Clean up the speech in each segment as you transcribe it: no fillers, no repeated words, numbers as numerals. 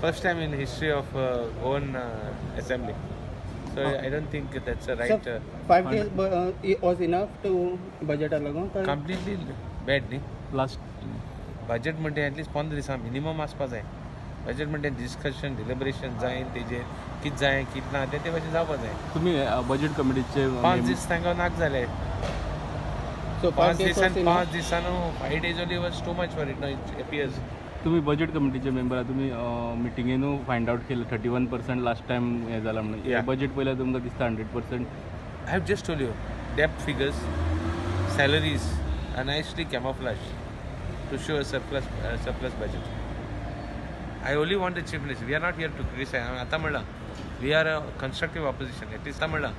First time in history of own assembly. So I don't think that's a right. So 5 days was enough to budget alone. Completely bad न्ही. Last Budget मध्ये at least 15 दिवसां minimum आसपास आहे. Budget मध्ये discussion, deliberation जायन तेजे कित जाय कित ना ते भाशेन जावपाक जाय. तुम्ही बजेट कमिटीचे 5 दीस तांकां नाक जाले. So 5 दिसांनो 5 days only was too much for it. No, it appears. तुम्ही बजेट कमिटीचे मेंबर आहात. तुम्ही मिटिंगेनू फायंड आउट केलं 31% लास्ट टाइम हे झाला म्हणून. बजेट पयल्या तुमकां दिसता 100%. I have just told you, debt figures, salaries are nicely camouflaged to show a surplus budget. I only want the chief minister. We are not here to criticize. Ata म्हणला, we are a constructive opposition. At least म्हणला,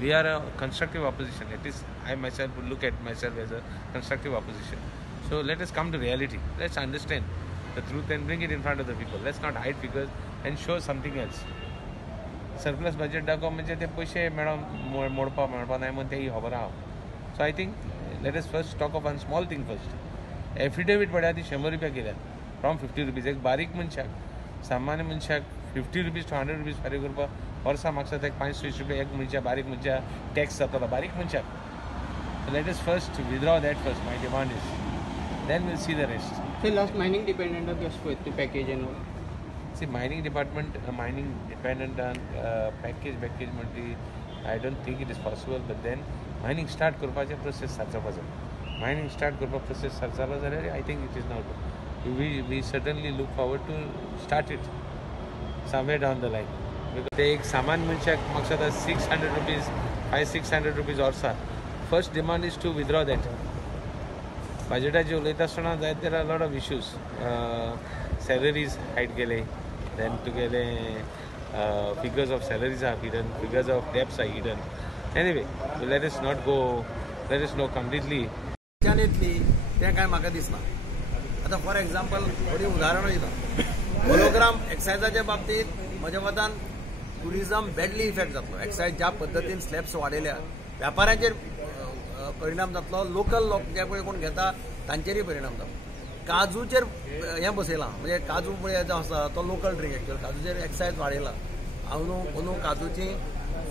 we are a constructive opposition. At least I myself would look at myself as a constructive opposition. So let us come to reality. Let's understand the truth and bring it in front of the people. Let's not hide figures and show something else. Surplus budget दाखव म्हणजे ते पैसे madam मोडपा नाही म्हणून तेही खबर आहा. So I think let us first talk of one small thing first. Affidavit पडल्या ती 100 रुपया केल्यात from 50 rupees. एक बारीक मनशाक सामान्य मनशाक 50 rupees to 100 rupees फारीक करपाक वर्सा मागसा एक 5-6 रुपया एक मनशा बारीक मनशा टॅक्स जाताला बारीक मनशाक. Let us first withdraw that first. My demand is. Then we'll see the rest. So last mining dependent on just with the package and all. See, mining department, mining dependent on package म्हणटी, I don't think it is possible. But then mining start करपाचे process सारचो. Mining start करपा process सारचो जाल्यार I think it is not. We certainly look forward to start it somewhere down the line. Because ते एक सामान मनशाक मकसद 600 rupees, 500-600 rupees वर्सा. First demand is to withdraw that. Budgetaचे उलयता आसतना जाय there are a lot of issues. Salaries hide गेले. Then तुगेले figures of salaries are hidden, figures of debts are hidden. Anyway, so let us know completely. ते काय म्हाका दिसना. आता फॉर एक्झाम्पल थोडी उदाहरणं दिता. होलोग्राम एक्सायजाच्या बाबतीत म्हज्या मतान टुरिझम बॅडली इफेक्ट जातलो. एक्सायज ज्या पद्दतीन स्लॅब्स वाडयल्या व्यापाऱ्यांचेर परिणाम जातलो. लोकल लोक जे पळय कोण घेता तांचेरय परिणाम जातलो. काजूचेर हें बसयलां म्हणजे काजू पळय जो आसा तो लोकल ड्रिंक एक्चुअल काजूचेर एक्सायज वाडयला. अंदू काजूची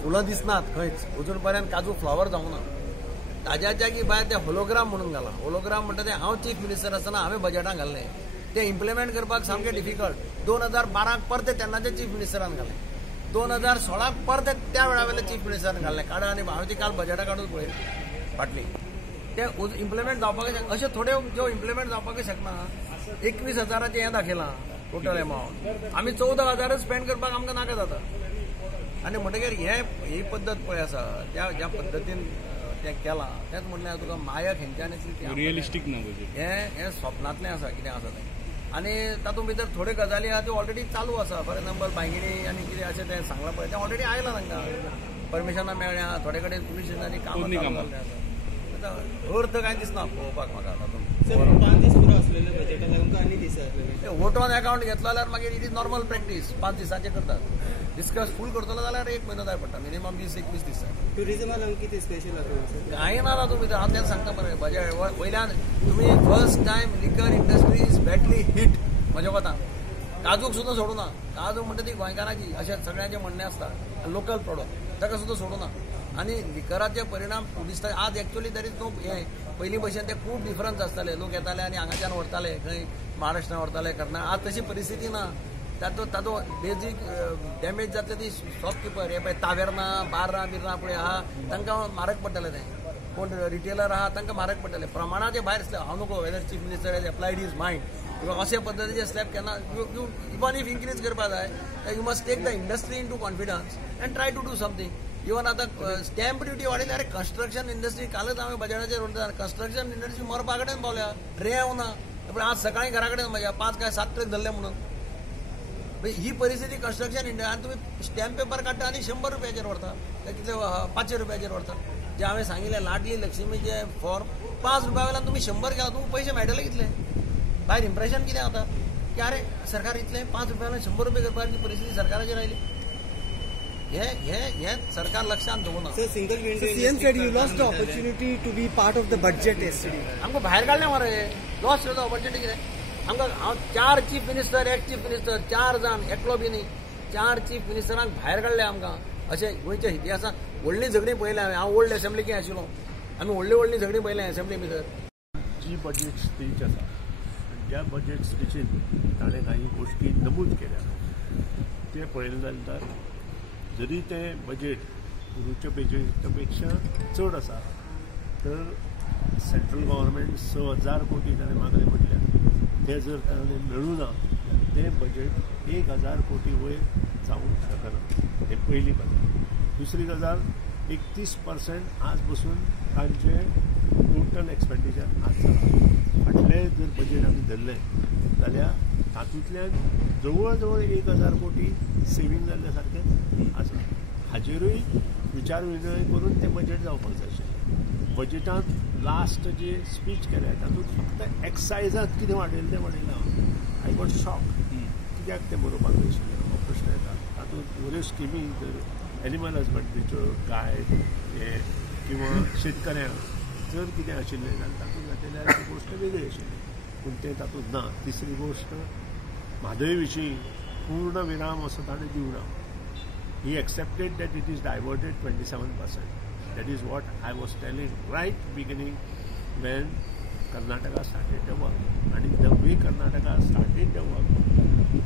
फुलां दिसनात खंयच अजून पर्यंत काजू फ्लावर जावंक ना. ताज्या जागी भायर ते होलोग्राम म्हणून घाला. होलोग्राम म्हणटा ते हांव चीफ मिनिस्टर आसतना हांवें बजेटान घाल्लें. ते इम्प्लिमेंट करपाक सामकें डिफिकल्ट. 2012 परते तेन्नाच्या चीफ मिनिस्टरान घालें. 2016 परते त्या वेळा वयले चीफ मिनिस्टरान घाल्लें. काडा आनी हांवें ती काल बजेटा काडून पळय फाटली. ते इम्प्लिमेंट जावपाक अशे थोडे ज्यो इम्प्लिमेंट जावपाक शकना. 21,000 हें दाखयलां टोटल एमावंट. आमी 14,000 स्पेंड करपाक आमकां नाका जाता. आनी म्हणटकीर ही पद्दत पळय आसा ज्या पद्दतीन तें केलां तेंच म्हणलें तुका माया खंयच्यान रियलिस्टीक ना हें स्वप्नांतलें आसा कितें आसा तें. आनी तातूंत भितर थोड्यो गजाली आहा त्यो ऑलरेडी चालू आसा. फॉर एक्झाम्पल भांगिणी आनी कितें अशें तें सांगलां पळय तें ऑलरेडी आयलां तांकां. परमिशनां मेळ्ळ्या. थोडे कडेन पुलीस स्टेशनांनी कामां जाल्लें आसा. अर्थ कांय दिसना पळोवपाक म्हाका तातूंत. 5 दीस पुरो आसलेले बजेटान आमकां आनी दीस आसलेले. वोट ऑन अकाउंट घेतलो जाल्यार मागीर इट इज नॉर्मल प्रॅक्टीस. 5 दिसांचे करतात. डिस्कस फूल करतलो जाल्यार 1 म्हयनो जाय पडटा. मिनिमम 20-21 दीस जाय. टुरिझमान कितें स्पेशल आसा कांय ना तातूंत भितर. हांव तें सांगता मरे बजेट वयल्यान तुमी फर्स्ट टायम लिकर इंडस्ट्रीज बॅडली हिट म्हज्या कोतान. काजूक सुद्दां सोडूं ना. काजू म्हणटा ती गोंयकारांची अशें सगळ्यांचें म्हणणें आसता. लोकल प्रोडक्ट ताका सुद्दां सोडूं ना. आनी लिकराचे परिणाम दिसता आज एक्चुअली दॅट इज नो हें पयलीं भशेन ते खूब डिफरन्स आसताले. लोक येताले आनी हांगाच्यान व्हरताले खंय महाराष्ट्रान व्हरताले कर्नाटक. आज तशी परिस्थिती ना. तातूंत बेजीक डॅमेज जातले ती शॉपकिपर हे पळय तावेर्ना बार्रां बिर्रां पळय आहा तांकां म्हारग पडटलें तें. कोण रिटेलर आहा तांकां म्हारग पडटलें. प्रमाणाचे भायर हांव नको whether chief minister has applied his mind किंवा अशे पद्दतीचे स्लॅब केन्ना यू इवन इफ इन्क्रीज करपा जाय you must take the industry into confidence and try to do something. Even आतां स्टॅम्प ड्युटी वाडयली. अरे कन्स्ट्रक्शन इंडस्ट्री कालच हांवें बजेटाचेर उलयता. कन्स्ट्रक्शन इंडस्ट्री मरपा कडेन पावल्या. रेंव ना. आज सकाळीं घरा कडेन म्हज्या 5 काय 7 ट्रक धरले म्हणून. ही परिस्थिती कन्स्ट्रक्शन इंडिया. आनी तुमी स्टॅम्प पेपर काडटा आनी 100 रुपयाचेर व्हरता कितले 500 रुपयाचेर व्हरता. जे हांवें सांगिल्लें लाडली लक्ष्मीचे फॉर्म 5 रुपया वयल्यान तुमी 100 केला तुमकां पयशे मेळटले कितले. भायर इम्प्रेशन कितें जाता की अरे सरकार इतले 5 रुपया वयल्यान 100 रुपया करपाची परिस्थिती सरकाराचेर आयली. हे सरकार लक्षात दवरना. CM said you lost the opportunity to be part of the budget yesterday. आमकां भायर काडलें मरे, लॉस जाता ऑपॉर्च्युनिटी कितें. आमकां हांव 4 चीफ मिनिस्टर, 1 चीफ मिनिस्टर, 4 जाण एकलो बी न्ही, 4 चीफ मिनिस्टरांक भायर काडले आमकां. अशें गोंयच्या इतिहासांत व्हडली झगडी पळयल्या. हांव ओल्ड असेंब्लीक आशिल्लो, आमी व्हडली झगडी पळयल्या असेंब्ली भितर. जी बजेट स्पीच आसा, ज्या बजेट स्पीचीन ताणें काही गोष्टी नमूद केल्या ते पळयले जाल्यार जरी ते बजेट पूर्वीच्या बजेटा पेक्षा चड आसा तर सेंट्रल गव्हर्मेंट 6,000 कोटी ताणें मागणी म्हटल्या ते जर ताणें मेळूं ना ते बजेट 1,000 कोटी वयर जावंक शकना. हे पयली गजाल. दुसरी गजाल 31% आज बसून तांचे टोटल एक्सपेंडिचर आज जाला. फाटले जर बजेट आमी धरलें जाल्यार तातूंतल्यान जवळ जवळ 1,000 कोटी सेवींग जाल्ल्या सारकें आसा. हाजेरूय विचार विनिमय करून तें बजेट जावपाक जाय आशिल्लें. बजेटांत लास्ट जे स्पीच केलें तातूंत फक्त एक्सायजांत कितें वाडयलें तें वाडयलां. I got shock. कित्याक तें बरोवपाक जाय आशिल्लें हो प्रश्न येता. तातूंत बऱ्यो स्किमी जर एनिमल हजबंड्रीच्यो गाय हे किंवा शेतकऱ्यांक जर कितें आशिल्लें जाल्यार तातूंत घातलेल्यार ती गोश्ट वेगळी आशिल्ली पूण तें तातूंत ना. तिसरी गोश्ट म्हादय विशीं पूर्ण विराम असो ताणें दिवना. ही accepted that it is diverted 27%. That is what I was telling right beginning when Karnataka started the work. And the way Karnataka started the work,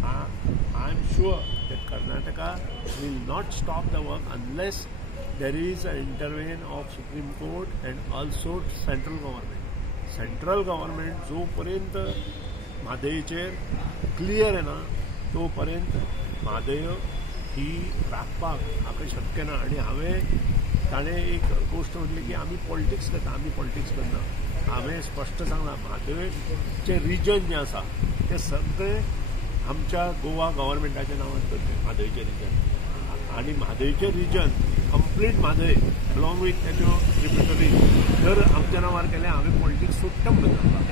I am sure that Karnataka will not stop the work unless there is an intervention of Supreme Court and also central government. Central government जोपर्यंत म्हादयचेर clear आहे ना तोपर्यंत म्हादय ही राखपाक हाका शक्य ना. आनी हांवें ताणें एक गोश्ट म्हटली की आमी पॉलिटिक्स करता, आमी पॉलिटिक्स करना. हांवें स्पश्ट सांगलां म्हादयचें रिजन जें आसा तें सगळें आमच्या गोवा गव्हर्मेंटाच्या नांवान करचें. म्हादयचें रिजन आनी म्हादयचें region complete Mhadei along with तेज्यो ट्रिब्युटरी जर आमच्या नांवार केलें हांवें पॉलिटिक्स सुट्टा म्हणून सांगलां.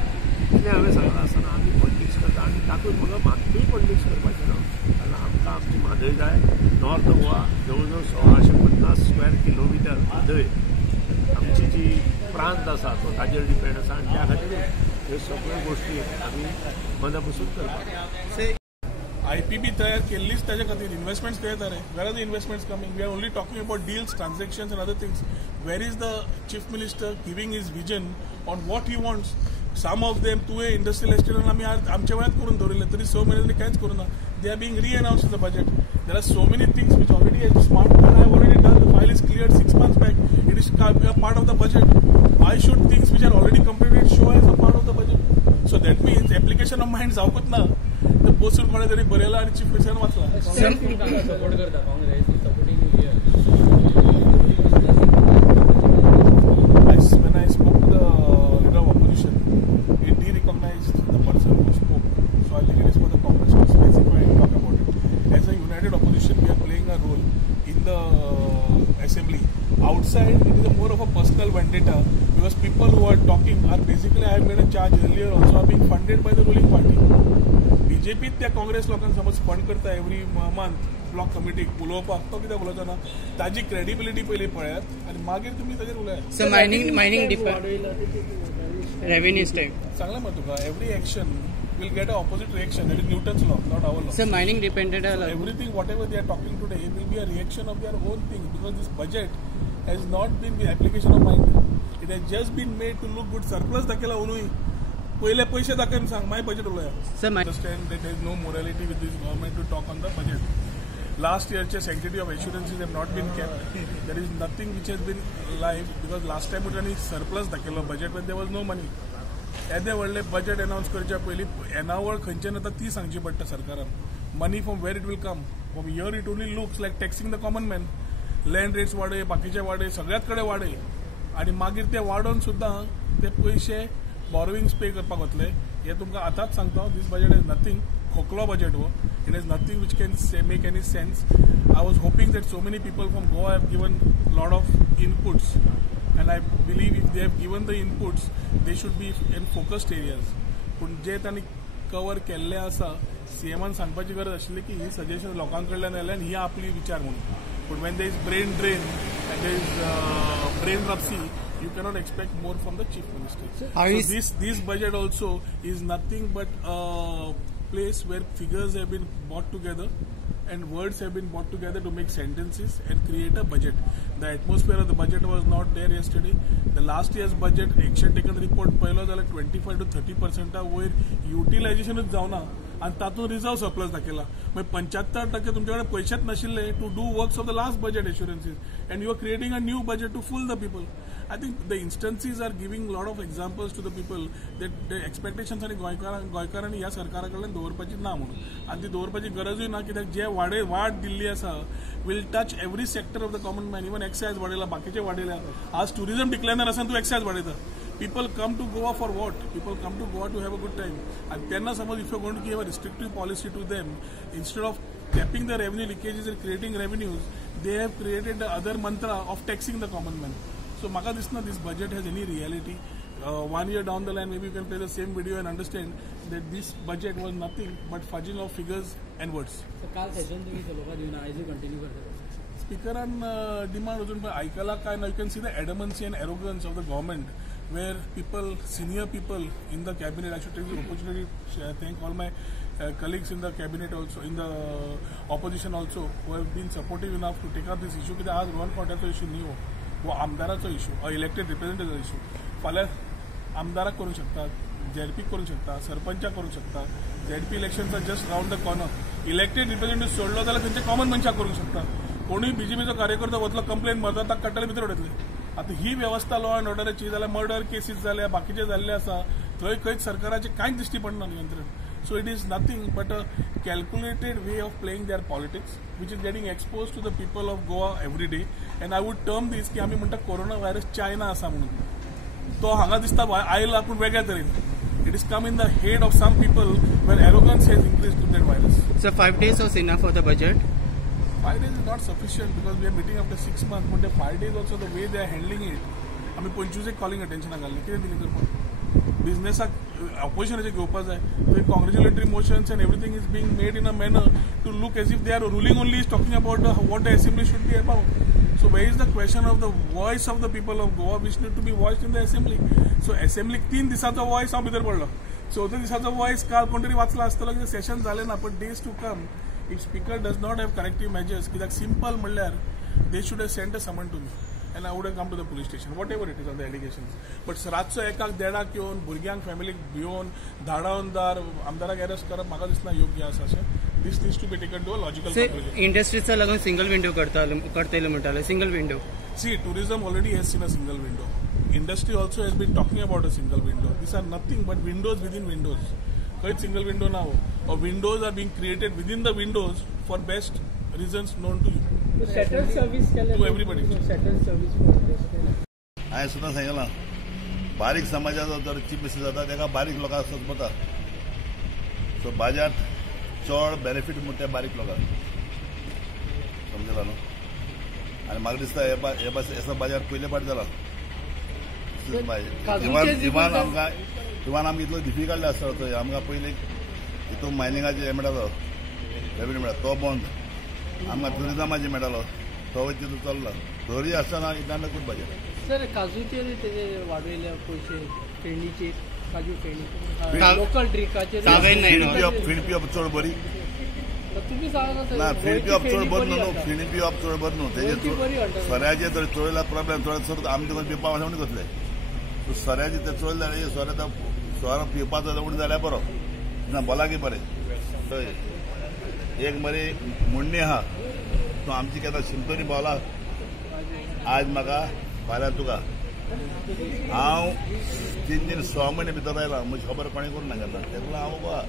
इतलें हांवें सांगलां आसतना आमी पॉलिटिक्स करता आनी तातूंत म्हाका मात्तूय पॉलिटिक्स करपाचें ना. जाल्यार आमकां आमची म्हादय जाय. नॉर्थ गोवा जवळ जवळ 1650 स्क्वेअर किलोमिटर म्हादय आमची जी प्रांत आसा तो ताजेर डिपेंड आसा आनी त्या खातीर ह्यो सगळ्यो गोश्टी आमी मना पसून करपाक. IPB तयार केल्लीच ताजे खातीर इन्व्हेस्टमेंट्स ते येता रे. Where are the investments coming? We are only talking about deals, transactions and other things. Where is the chief minister giving his vision on what he wants? Some of them तुवें industrial एस्टेटान आमी आमच्या वेळात करून दवरिल्ले तरी 6 म्हयन्यांनी कांयच करूं ना. They are being re-announced in the budget. There are so many things which already as smart people have already done. The file is cleared 6 months back. It is a part of the budget. Why should things which are already completed show as a part of the budget? So that means application of mind जावकूच ना. तर बसून कोणे तरी बरयला आनी chief मिनिस्टरान वाचला. Support करता Congress supporting When I spoke to the leader of opposition, he de-recognized the person who spoke. So I think it is for the Congress to specify and talk about it. As a united opposition, we are playing a role in the assembly. Outside, it is more of a personal vendetta because people who are talking are basically, I have made a charge earlier also, are being funded by the ruling party. BJP त्या काँग्रेस लोकांक समज fund करता every month block कमिटीक उलोवपाक तो कित्याक उलयता ना ताजी क्रेडिबिलिटी पयली पळयात आनी मागीर तुमी ताजेर उलयात. सर मायनिंग रेव्हेन्यू स्टॅक सांगलें मग तुका every action will get an opposite reaction. That is Newton's law, not our law. Sir, mining depended on everything, whatever they are talking today, it will be a reaction of their own thing because this budget has not been the application of mind. It has just been made to look good. Surplus दाखयला उन्हूय पहिले पैसे दाखयन सांग माय budget उलया. Sir, understand that there is no morality with this government to talk on the budget. Last year's sanctity of assurances have not been kept. There is nothing which has been live because last time it was surplus दाखयलो budget when there was no money. येदे व्हडले budget announce करच्या पयलीं येणावळ खंयच्यान येता ती सांगची पडटा सरकारान. Money from where it will come. From here it only looks like taxing the common man. Land rates वाडय, बाकीचे वाडय, सगळ्यात कडेन वाडय आनी मागीर ते वाडोवन सुद्दां ते पयशे बॉरोविंग्स पे करपाक वतले. हे तुमकां आतांच सांगता. दीस बजेट इज नथींग. खोकलो बजेट हो. It is nothing which can make any sense. I was hoping that so many people from Goa have given lot of inputs. And I believe if they have given the inputs, they should be in focused areas. पण जे तांणी cover केल्ले आसा सीएमान सांगपाची गरज आशिल्ली की ही suggestion लोकां कडल्यान आयल्यान ही आपली विचार म्हणून. But when there is brain drain and there is brain rupsy, you cannot expect more from the chief minister. So this budget also is nothing but a place where figures have been brought together and words have been brought together to make sentences and create a budget. The atmosphere of the budget was not there yesterday. The last year's budget, action taken report, पहिला झाला 25 to 30% वयर युटिलायझेशनच जावना आणि तातूंत reserve surplus दाखयला. म्हणजे 75% तुमच्याकडे पैसेच नाशिल्ले to do works of the last budget assurances and you are creating a new budget to fool the people. I think the instances are giving a lot of examples to the people that the expectations आणि गोंयकारांनी ह्या सरकाराकडल्यान दवरपाची ना म्हणून आनी ती दवरपाची गरजूय ना कित्याक जे वाड दिल्ली आसा will touch every sector of the common man. Even excise वाडयला, बाकीचे वाडयल्या. आज टुरिझम डिक्लायनर आसा तूं एक्सायज वाडयता. People come to Goa for what? People come to Goa to have a good time. And then suppose if you're going to give a restrictive policy to them, instead of capping the revenue leakages and creating revenues, they have created the other mantra of taxing the common man. So maka this budget has any reality. 1 year down the line, maybe you can play the same video and understand that this budget was nothing but fudging of figures and words. So काल session तुम्ही लोकांना देऊन आज continue करता. स्पीकरान demand अजून पण आयकला काय ना. You can see the adamancy and arrogance of the government where people, senior people in the cabinet, I should take the opportunity to thank all my colleagues in the cabinet also, in the opposition also, who have been supportive enough to take up this issue. कित्याक आज Rohan कोट्याचो issue न्ही हो आमदाराचो issue, elected representative issue. फाल्यां आमदाराक करूंक शकता, झेडपीक करूंक शकता, सरपंचाक करूंक शकता. झेडपी इलेक्शनचा just round the corner. Elected representative सोडलो जाल्यार खंयच्या कॉमन मनशाक करूंक शकता. कोणूय बीजेपीचो कार्यकर्तो वतलो कंप्लेन मारता ताका काडटले भितर उडयतले. आता ही व्यवस्था लॉ अँड ऑर्डराची जाल्यार मर्डर केसीस जाल्या, बाकीचे जाल्ले आसा, थंय खंयच सरकाराचे कांयच दिश्टी पडना नियंत्रण. So it is nothing but a calculated way of playing their politics which is getting expose to the people of Goa every day. And I would term this की आमी म्हणटा कोरोना व्हायरस चायना आसा म्हणून. तो हांगा दिसता आयला पूण वेगळ्या तरेन. It is come in the head of some people where arrogance has increased to that virus. So 5 days was enough for the budget? 5 days is not sufficient because we are meeting after 6 months. But the 5 days also the way they are handling it, आम्ही 25 calling attention घालले. कितें दिली तर पण बिझनेसाक ऑपोजिशनाचे घेवपा जाय. So congratulatory motions and everything is being made in a manner to look as if they are ruling only is talking about what the assembly should be about. So where is the question of the voice of the people of Goa which need to be voiced in the assembly? So assembly 3 दिसाचो voice हांव भितर पडलो. 4थ्या दिसाचो voice काल कोण तरी वाचला आसतलो की सेशन जालें ना. पण days to come if speaker does not have corrective measures, कित्याक सिंपल म्हणल्यार they should have sent a summon to me and I would have come to the police station, whatever it is on the allegations. But रातचो एकाक देडाक येवन भुरग्यांक फॅमिलीक भिवन धाडावन आमदाराक arrest करप म्हाका दिसना योग्य आसा अशें. This needs to be taken to a logical conclusion. इंडस्ट्रीचा लागून सिंगल विंडो करतले म्हणटाले. Single window. See, tourism already has seen a single window. Industry also has been talking about a single window. These are nothing but windows within windows. Quite single window now. Or windows are being created within the windows for best reasons known to you. Settle service To everybody. Settle service हांवें सुद्दां सांगलां बारीक समाजाचो जर chief minister जाता तेका बारीक लोकांक सोदता. सो बाजार चड बेनिफीट म्हणटा ते बारीक लोकांक समजला न्हू. आनी म्हाका दिसता हे बाजार पयले फावट जाला. इवन आमकां इतलो डिफिकल्ट आसता थंय. आमकां पयलीं हितून मायनिंगाचें हें मेळटालो रेवेन्यू मेळटा तो बंद. आमकां टुरिजमाचें मेळटालो तो तितून चल्ला. तरी आसतना इतल्यान खूब बाजार. सर काजूचेर तेजे वाडयल्या पयशे फेणीचे काजू फेणी लोकल ड्रिंकाचेर फेणी पिवप चड बरी तुम्ही सांगा ना. फेणी पिवप चड बरी न्हू. फेणी पिवप चड बरी न्हू. तेजे सोऱ्याचे तर चोयला प्रॉब्लेम थोडे चड आमी तुका पिवपा अशें म्हणून करतले. सोऱ्याचे ते चोयल जाल्यार सोरो पिवपाचो उणी जाल्यार बरो ना बोलाकी बरें. एक बरी म्हणणी आहा तूं आमची केन्ना शिंतोनी भोंवला आज म्हाका फाल्यां तुका. हांव 3 दीन 6 म्हयने भितर आयलां म्हजी खबर कोणें करूं ना केन्ना. तेका लागून हांव